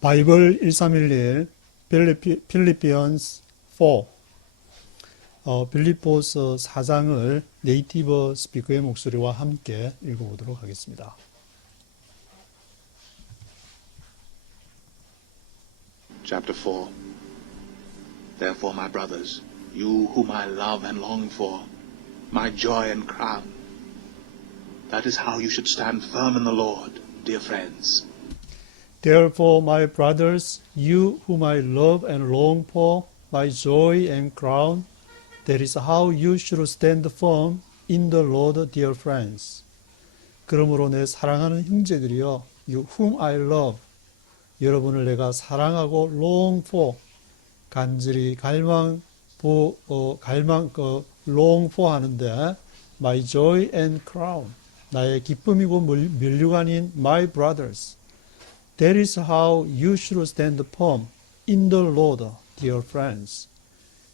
바이블 1311 Philippians 4 빌립보서 4장을 네이티브 스피커의 목소리와 함께 읽어보도록 하겠습니다. Chapter 4. Therefore, my brothers, you whom I love and long for, my joy and crown, that is how you should stand firm in the Lord, dear friends. Therefore, my brothers, you whom I love and long for, my joy and crown, that is how you should stand firm in the Lord, dear friends. 그러므로 내 사랑하는 형제들이여, you whom I love, 여러분을 내가 사랑하고 long for, 간절히 long for 하는데 my joy and crown, 나의 기쁨이고 면류관인 my brothers. That is how you should stand firm in the Lord, dear friends.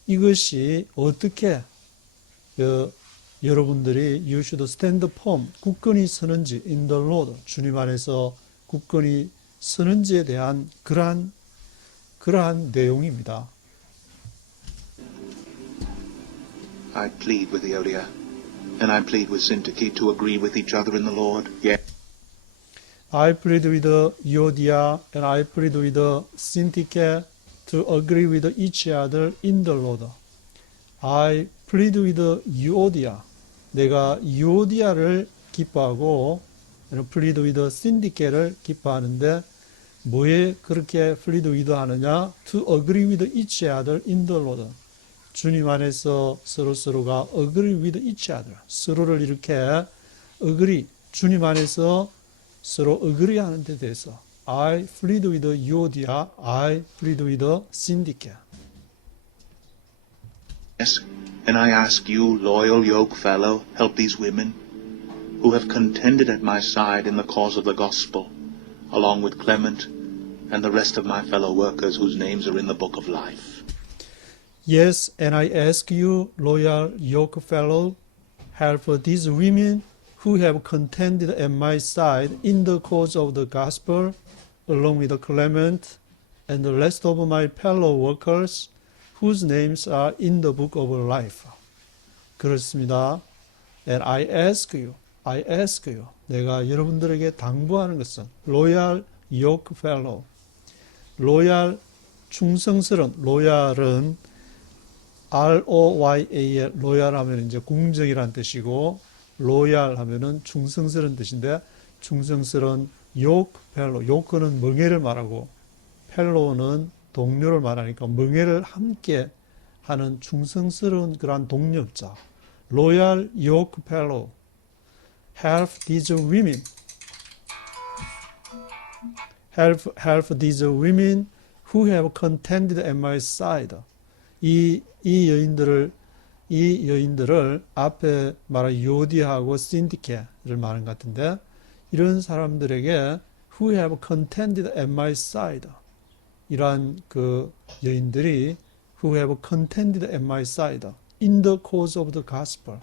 이것이 어떻게 여러분들이 you should stand firm, 굳건히 서는지 in the Lord, 주님 안에서 굳건히 서는지에 대한 그러한 내용입니다. I plead with Euodia, and I plead with Syntyche to agree with each other in the Lord. Yes. I plead with Euodia and I plead with Syntyche to agree with each other in the Lord. I plead with Euodia. 내가 유오디아를 기뻐하고 plead with Syntyche를 기뻐하는데 뭐에 그렇게 plead with 하느냐? To agree with each other in the Lord. 주님 안에서 서로가 agree with each other. 서로를 이렇게 agree, 주님 안에서 서로 agree 하는 데 대해서 I plead with Euodia, I plead with Syntyche. Yes, and I ask you, loyal yoke fellow, help these women who have contended at my side in the cause of the gospel, along with Clement and the rest of my fellow workers whose names are in the book of life. Yes, and I ask you, loyal yoke fellow, help these women who have contended at my side in the cause of the gospel, along with Clement and the rest of my fellow workers, whose names are in the book of life. 그렇습니다. And I ask you, 내가 여러분들에게 당부하는 것은 loyal yoke fellow, loyal 충성스러운, loyal은 R-O-Y-A-L, loyal 하면 이제 공정이란 뜻이고, loyal 하면은 충성스러운 뜻인데, 충성스러운 yoke fellow, yoke는 멍에를 말하고, fellow는 동료를 말하니까 멍에를 함께 하는 충성스러운 그러한 동력자. loyal yoke fellow, help these women, help these women who have contended at my side. 이 여인들을 앞에 말한 유오디아하고 신티케를 말하는 것 같은데, 이런 사람들에게 who have contended at my side, 이러한 그 여인들이 who have contended at my side in the cause of the gospel,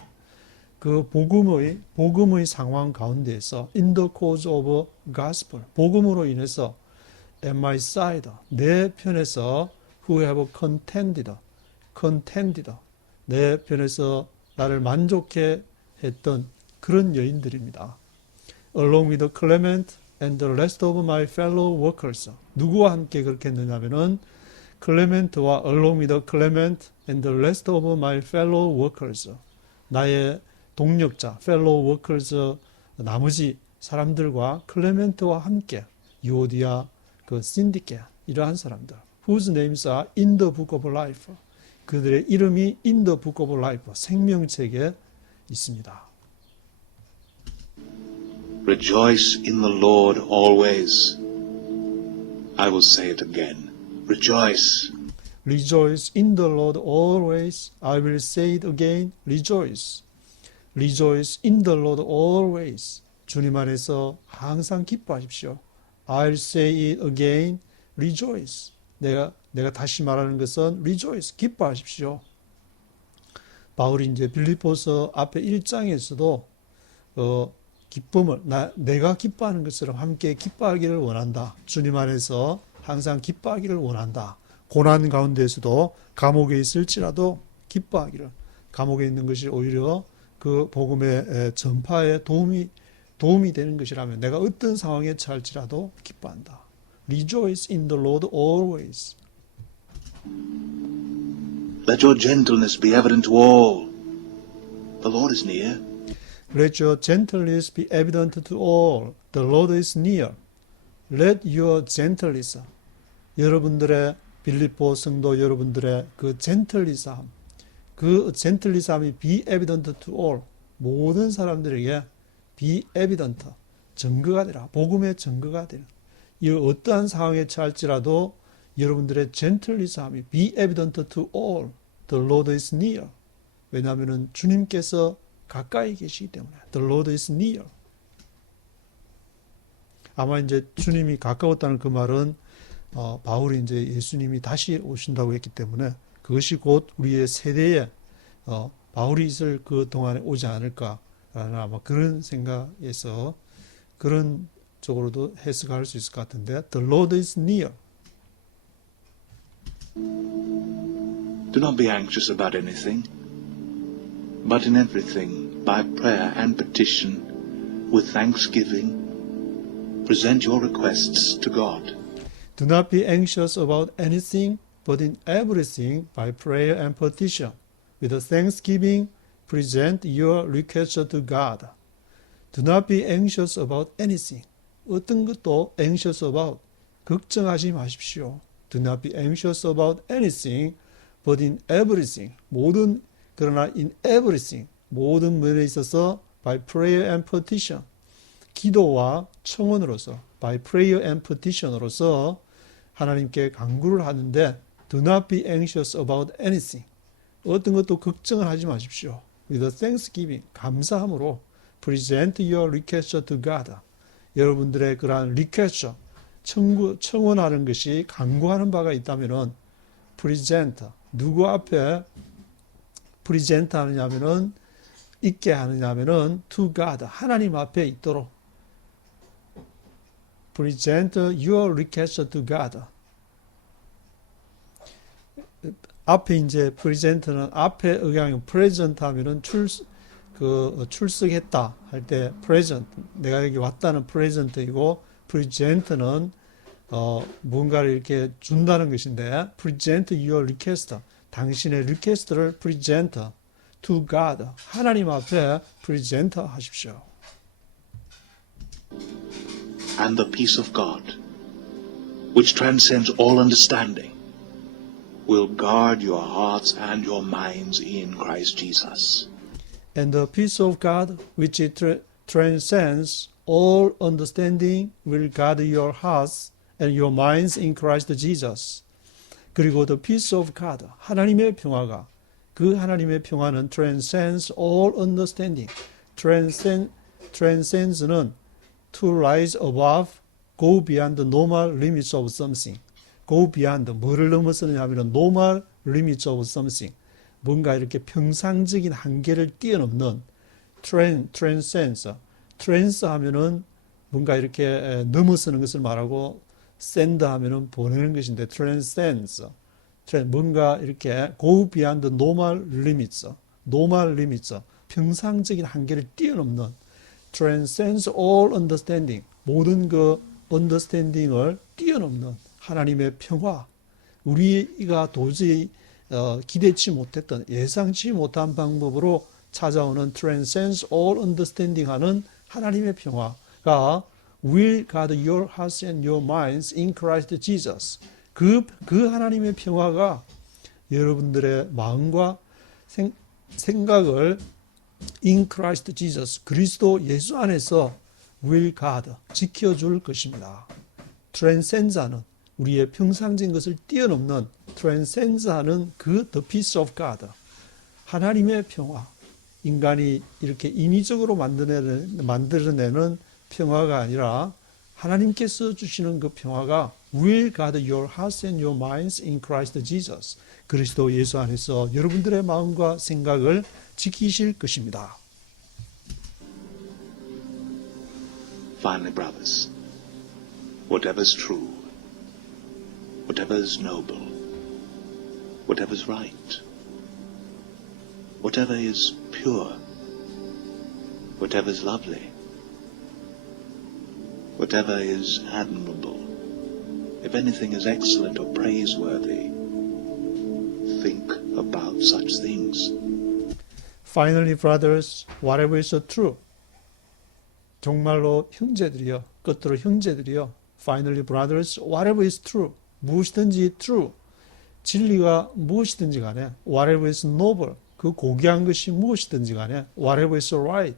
그 복음의 상황 가운데에서 in the cause of gospel, 복음으로 인해서 at my side, 내 편에서 who have contended, 내 편에서 나를 만족해 했던 그런 여인들입니다. Along with Clement and the rest of my fellow workers. 누구와 함께 그렇게 했느냐면은 Clement와 along with Clement and the rest of my fellow workers. 나의 동력자, fellow workers, 나머지 사람들과 클레멘트와 함께 유오디아, 그 신디케, 이러한 사람들. Whose names are in the book of life. 그들의 이름이 in the book of life, 생명책에 있습니다. Rejoice in the Lord always. I will say it again. Rejoice. Rejoice in the Lord always. I will say it again. Rejoice. Rejoice in the Lord always. 주님 안에서 항상 기뻐하십시오. I'll say it again. Rejoice. 내가 다시 말하는 것은 rejoice, 기뻐하십시오. 바울이 이제 빌립보서 앞에 1장에서도 기쁨을 내가 기뻐하는 것처럼 함께 기뻐하기를 원한다. 주님 안에서 항상 기뻐하기를 원한다. 고난 가운데에서도 감옥에 있을지라도 기뻐하기를. 감옥에 있는 것이 오히려 그 복음의 전파에 도움이 되는 것이라면 내가 어떤 상황에 처할지라도 기뻐한다. Rejoice in the Lord always. Let your gentleness be evident to all. The Lord is near. Let your gentleness be evident to all. The Lord is near. Let your gentleness. 여러분들의 빌립보 성도 여러분들의 그 젠틀리스함, 그 젠틀리스함이 be evident to all. 모든 사람들에게 be evident. 증거가 되라. 복음의 증거가 되라. 이 어떠한 상황에 처할지라도 여러분들의 젠틀리스함이 be evident to all. The Lord is near. 왜냐하면 주님께서 가까이 계시기 때문에. The Lord is near. 아마 이제 주님이 가까웠다는 그 말은 바울이 이제 예수님이 다시 오신다고 했기 때문에 그것이 곧 우리의 세대에 바울이 있을 그 동안에 오지 않을까라는 아마 그런 생각에서 그런 쪽으로도 해석할 수 있을 것 같은데 The Lord is near. Do not be anxious about anything, but in everything, by prayer and petition, with thanksgiving, present your requests to God. Do not be anxious about anything, but in everything, by prayer and petition, with thanksgiving, present your requests to God. Do not be anxious about anything. 어떤 것도 anxious about, 걱정하지 마십시오. Do not be anxious about anything, but in everything, 그러나 in everything, 모든 면에 있어서 by prayer and petition, 기도와 청원으로서, by prayer and petition으로서 하나님께 간구를 하는데 do not be anxious about anything. 어떤 것도 걱정을 하지 마십시오. With thanksgiving, 감사함으로 present your request to God. 여러분들의 그러한 request, 청원하는 것이 간구하는 바가 있다면은 present, 누구 앞에 present 하느냐면은 있게 하느냐면은 to God, 하나님 앞에 있도록 present your request to God. 앞에 이제 present는 앞에 의향이 present 하면은 출석했다 할 때 present, 내가 여기 왔다는 present이고 present는 뭔가를 이렇게 준다는 것인데 present your request, 당신의 request를 present to God, 하나님 앞에 present 하십시오. And the peace of God, which transcends all understanding, will guard your hearts and your minds in Christ Jesus. And the peace of God, which transcends all understanding, will guard your hearts and your minds in Christ Jesus. 그리고 the peace of God, 하나님의 평화가, 그 하나님의 평화는 transcends all understanding. transcends는 to rise above, go beyond the normal limits of something. go beyond, 뭐를 넘어서느냐 하면 normal limits of something. 뭔가 이렇게 평상적인 한계를 뛰어넘는 transcends. trans 하면은 뭔가 이렇게 넘어서는 것을 말하고 send 하면은 보내는 것인데 transcends. 뭔가 이렇게 go beyond the normal limits. normal limits. 평상적인 한계를 뛰어넘는 transcends all understanding. 모든 그 understanding을 뛰어넘는 하나님의 평화. 우리가 도저히 기대치 못했던, 예상치 못한 방법으로 찾아오는 transcends all understanding 하는 하나님의 평화가 will guard your hearts and your minds in Christ Jesus. 그 하나님의 평화가 여러분들의 마음과 생각을 in Christ Jesus, 그리스도 예수 안에서 will guard, 지켜줄 것입니다. transcends 하는, 우리의 평상적인 것을 뛰어넘는 transcends 하는 그 the peace of God, 하나님의 평화, 인간이 이렇게 인위적으로 만들어내는 평화가 아니라 하나님께서 주시는 그 평화가 will guard your hearts and your minds in Christ Jesus. 그리스도 예수 안에서 여러분들의 마음과 생각을 지키실 것입니다. Finally, brothers, whatever is true, whatever is noble, whatever is right, whatever is pure, whatever is lovely, whatever is admirable, if anything is excellent or praiseworthy, think about such things. Finally, brothers, whatever is true. 정말로 형제들이여, 끝으로 형제들이여. Finally, brothers, whatever is true. 무엇이든지 true. 진리가 무엇이든지 간에. Whatever is noble. 그 고귀한 것이 무엇이든지 간에. Whatever is right.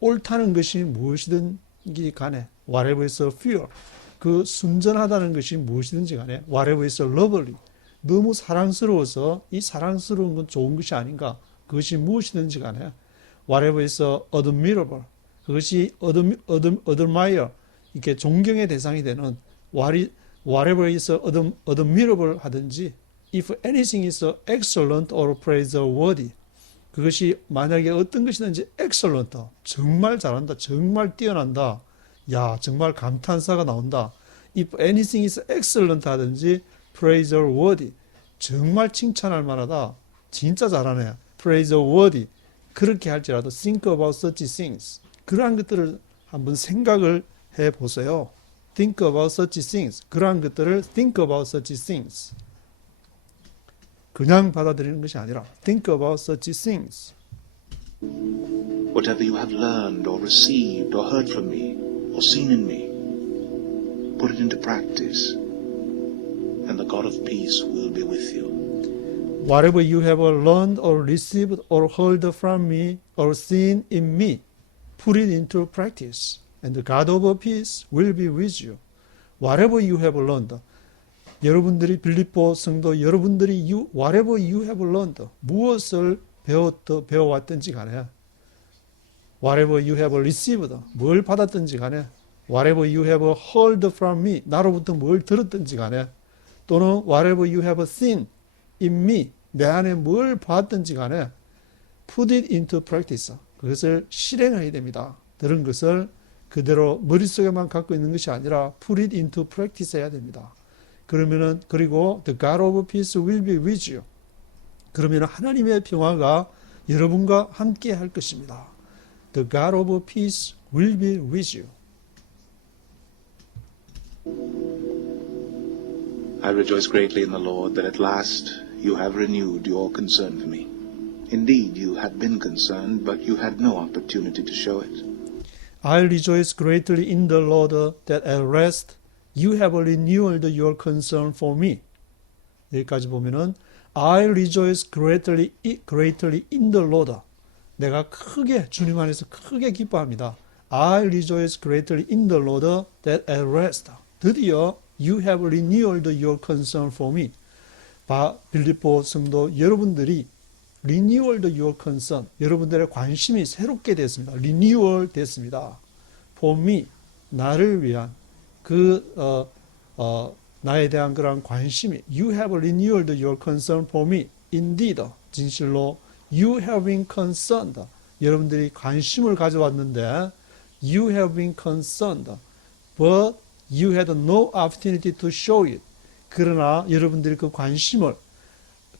옳다는 것이 무엇이든지 간에. Whatever is pure. 그 순전하다는 것이 무엇이든지 간에. Whatever is lovely. 너무 사랑스러워서 이 사랑스러운 건 좋은 것이 아닌가. 그것이 무엇이든지 간에. Whatever is admirable. 그것이 admire. 이렇게 존경의 대상이 되는 whatever is admirable 하든지 if anything is excellent or praiseworthy. 그것이 만약에 어떤 것이든지 excellent. 정말 잘한다. 정말 뛰어난다. 야, 정말 감탄사가 나온다. If anything is excellent 하든지 praiseworthy. 정말 칭찬할 만하다. 진짜 잘하네. praiseworthy. 그렇게 할지라도 think about such things. 그러한 것들을 한번 생각을 해보세요. think about such things. 그러한 것들을 think about such things. 그냥 받아들이는 것이 아니라 think about such things. Whatever you have learned or received or heard from me or seen in me, put it into practice, and the God of peace will be with you. Whatever you have learned or received or heard from me or seen in me, put it into practice, and the God of peace will be with you. Whatever you have learned. 여러분들이 빌립보 성도 여러분들이 whatever you have learned. 무엇을 배워왔든지 간에. Whatever you have received. 뭘 받았든지 간에. Whatever you have heard from me. 나로부터 뭘 들었든지 간에. 또는 whatever you have seen in me. 내 안에 뭘 봤든지 간에. Put it into practice. 그것을 실행해야 됩니다. 들은 것을 그대로 머릿속에만 갖고 있는 것이 아니라 put it into practice 해야 됩니다. 그러면은 그리고 the God of peace will be with you. 그러면 하나님의 평화가 여러분과 함께 할 것입니다. The God of peace will be with you. I rejoice greatly in the Lord that at last you have renewed your concern for me. Indeed, you had been concerned, but you had no opportunity to show it. I rejoice greatly in the Lord that at last you have renewed your concern for me. 여기까지 보면은 I rejoice greatly in the Lord. 내가 크게 주님 안에서 크게 기뻐합니다. I rejoice greatly in the Lord that at last 드디어 you have renewed your concern for me. 빌립보 성도 여러분들이 renewed your concern. 여러분들의 관심이 새롭게 됐습니다. renewal 됐습니다. for me. 나를 위한 나에 대한 그런 관심이 you have renewed your concern for me. indeed. 진실로 you have been concerned. 여러분들이 관심을 가져왔는데 you have been concerned. but you had no opportunity to show it. 그러나 여러분들이 그 관심을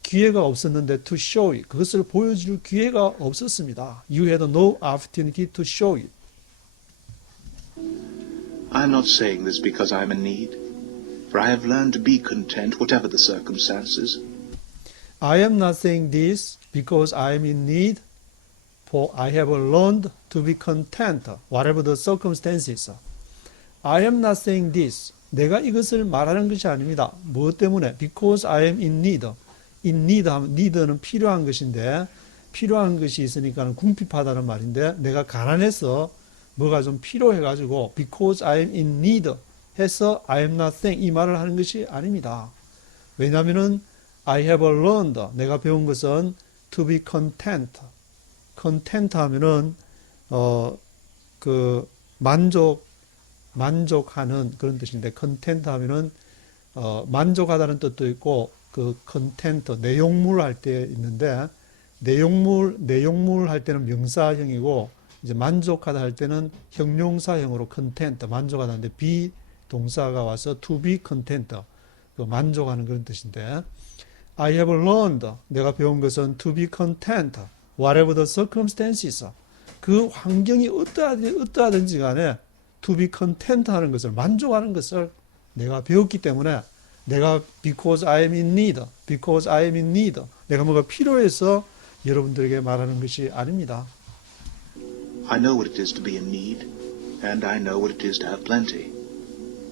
기회가 없었는데 to show it. 그것을 보여줄 기회가 없었습니다. You had no opportunity to show it. I am not saying this because I am in need, for I have learned to be content whatever the circumstances. I am not saying this because I am in need, for I have learned to be content whatever the circumstances. I am not saying this. 내가 이것을 말하는 것이 아닙니다. 무엇 때문에? Because I am in need. in need 하면 need는 필요한 것인데 필요한 것이 있으니까 궁핍하다는 말인데 내가 가난해서 뭐가 좀 필요해가지고 because I am in need 해서 I am not saying 이 말을 하는 것이 아닙니다. 왜냐하면은 I have learned 내가 배운 것은 to be content. content 하면은 만족하는 그런 뜻인데 content 하면은 만족하다는 뜻도 있고 그 content 내용물 할 때 있는데 내용물 할 때는 명사형이고 이제 만족하다 할 때는 형용사형으로 content 만족하다는데 be 동사가 와서 to be content 그 만족하는 그런 뜻인데, I have learned, 내가 배운 것은 to be content, whatever the circumstances. 그 환경이 어떠하든지 간에 to be content 하는 것을, 만족하는 것을 내가 배웠기 때문에, 내가 because I am in need, because I am in need, 내가 뭐가 필요해서 여러분들에게 말하는 것이 아닙니다. I know what it is to be in need, and I know what it is to have plenty.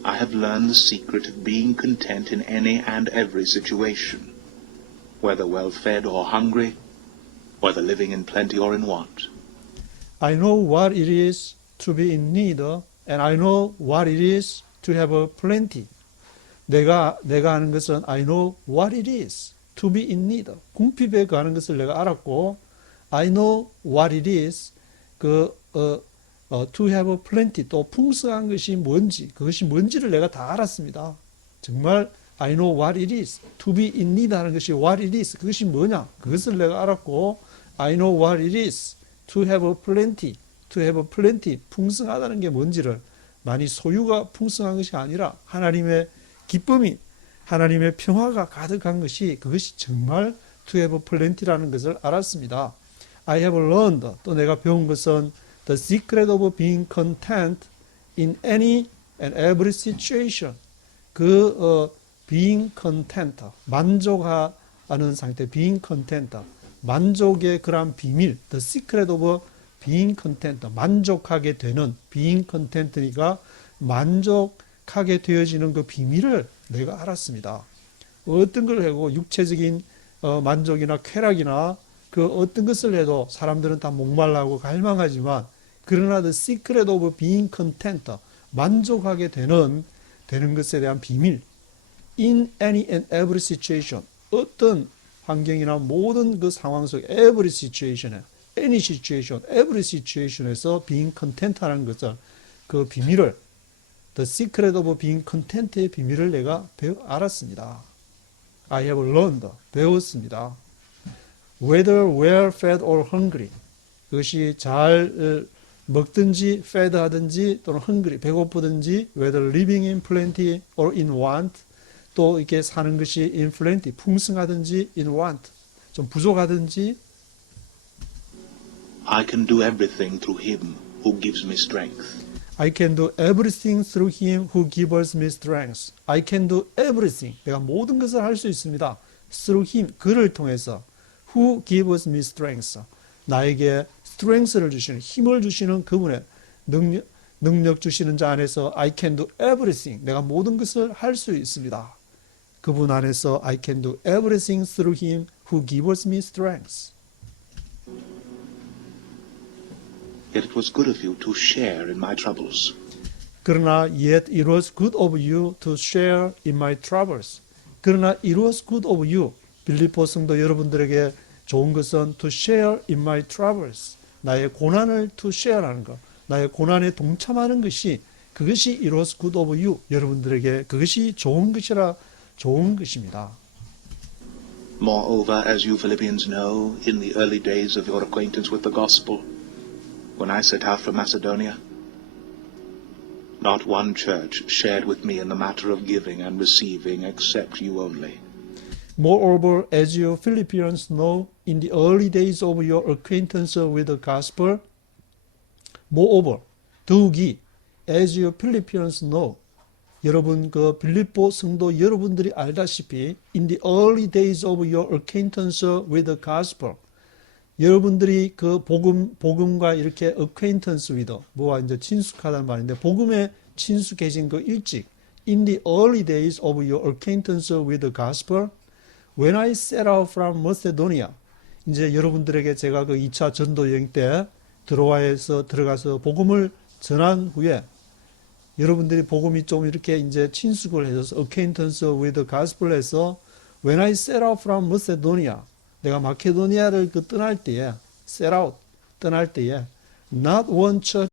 I have learned the secret of being content in any and every situation, whether well-fed or hungry, whether living in plenty or in want. I know what it is to be in need, and I know what it is to have a plenty. 내가 하는 것은 I know what it is to be in need. 궁핍에 가는 것을 내가 알았고, I know what it is to have a plenty, 또 풍성한 것이 뭔지, 그것이 뭔지를 내가 다 알았습니다. 정말 I know what it is to be in need 하는 것이 what it is, 그것이 뭐냐, 그것을 내가 알았고, I know what it is to have a plenty, to have a plenty, 풍성하다는 게 뭔지를, 많이 소유가 풍성한 것이 아니라 하나님의 기쁨이, 하나님의 평화가 가득한 것이, 그것이 정말 to have a plenty라는 것을 알았습니다. I have learned, 또 내가 배운 것은 the secret of being content in any and every situation. being content, 만족하는 상태, being content, 만족의 그런 비밀, the secret of being content, 만족하게 되는, being content니까 만족하게 되어지는 그 비밀을 내가 알았습니다. 어떤 걸 하고 육체적인 만족이나 쾌락이나 그 어떤 것을 해도 사람들은 다 목말라하고 갈망하지만, 그러나 the secret of being content, 만족하게 되는 것에 대한 비밀, in any and every situation, 어떤 환경이나 모든 그 상황 속 every situation에, any situation, every situation에서 being content 하는 것을, 그 비밀을, the secret of being content의 비밀을 내가 알았습니다. I have learned, 배웠습니다. Whether well-fed or hungry, 그것이 잘 먹든지 fed 하든지 또는 hungry, 배고프든지, whether living in plenty or in want, 또 이렇게 사는 것이 in plenty, 풍성하든지 in want, 좀 부족하든지, I can do everything through him who gives me strength. I can do everything through him who gives me strength. I can do everything, 내가 모든 것을 할 수 있습니다. through him, 그를 통해서, who gives me strength, 나에게 strength를 주시는, 힘을 주시는 그분의 능력 주시는 자 안에서 I can do everything, 내가 모든 것을 할 수 있습니다. 그분 안에서 I can do everything through him who gives me strength. Yet it was good of you to share in my troubles. 그러나 yet it was good of you to share in my troubles. 그러나 it was good of you, 빌립보 성도 여러분들에게 좋은 것은 to share in my troubles, 나의 고난을 to share하는 것, 나의 고난에 동참하는 것이, 그것이 it was good of you, 여러분들에게 그것이 좋은 것입니다. Moreover, as you Philippians know, in the early days of your acquaintance with the gospel, when I set out from Macedonia, not one church shared with me in the matter of giving and receiving except you only. Moreover, as you Philippians know, in the early days of your acquaintance with the gospel, moreover, 더욱이, as you Philippians know, 여러분 그 빌립보 성도 여러분들이 알다시피, in the early days of your acquaintance with the gospel, 여러분들이 그 복음과 이렇게 acquaintance with, 뭐와 이제 친숙하다는 말인데, 복음에 친숙해진 그 일찍, in the early days of your acquaintance with the gospel, when I set out from Macedonia, 이제 여러분들에게 제가 그 2차 전도 여행 때 드로아에서 들어가서 복음을 전한 후에, 여러분들이 복음이 좀 이렇게 이제 친숙을 해서 acquaintance with the gospel에서 when I set out from Macedonia, 내가 마케도니아를 떠날 때에 set out, 떠날 때에 not one church